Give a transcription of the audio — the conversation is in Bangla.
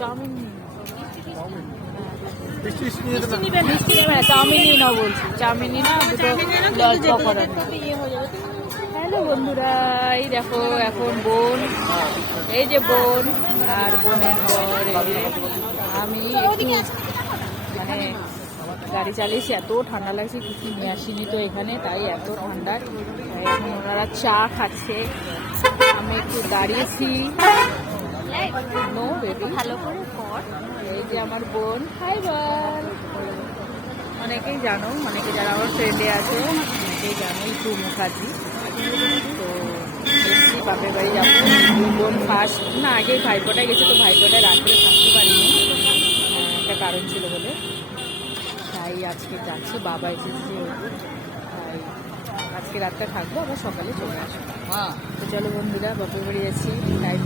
চাউমিন মিষ্টি নেবে না, চাউমিনই না বলছি, চাউমিনই না, দুটো পকোড়া। হ্যালো বন্ধুরা, এই দেখো এখন বোন, এই যে বোন আর বোনের পর আমি একটু মানে গাড়ি চালিয়েছি, এত ঠান্ডা লাগছে, কিছু নিয়ে আসিনি তো এখানে, তাই এত ঠান্ডা। এখন ওনারা চা খাচ্ছে, আমি একটু দাঁড়িয়েছি। নো বেবি, ভালো করে কর। এই যে আমার বোন, হাই বল। অনেকেই জানো, অনেকে যারা আমার ফ্রেন্ডে আছে অনেকেই জানো একটু মুখার্জি। তো এসছি বাপের বাড়ি যাবো, বোন ফার্স্ট না, আগেই ভাইফোঁটায় গেছে, তো ভাইফোঁটায় রাত্রে থাকতে পারিনি, একটা কারণ ছিল বলে, তাই আজকে যাচ্ছি। বাবা এসেছে, তাই আজকে রাতটা থাকবো, আবার সকালে চলে আসবো। তো চলো বন্ধুরা, বাপের বাড়ি যাচ্ছি, তাই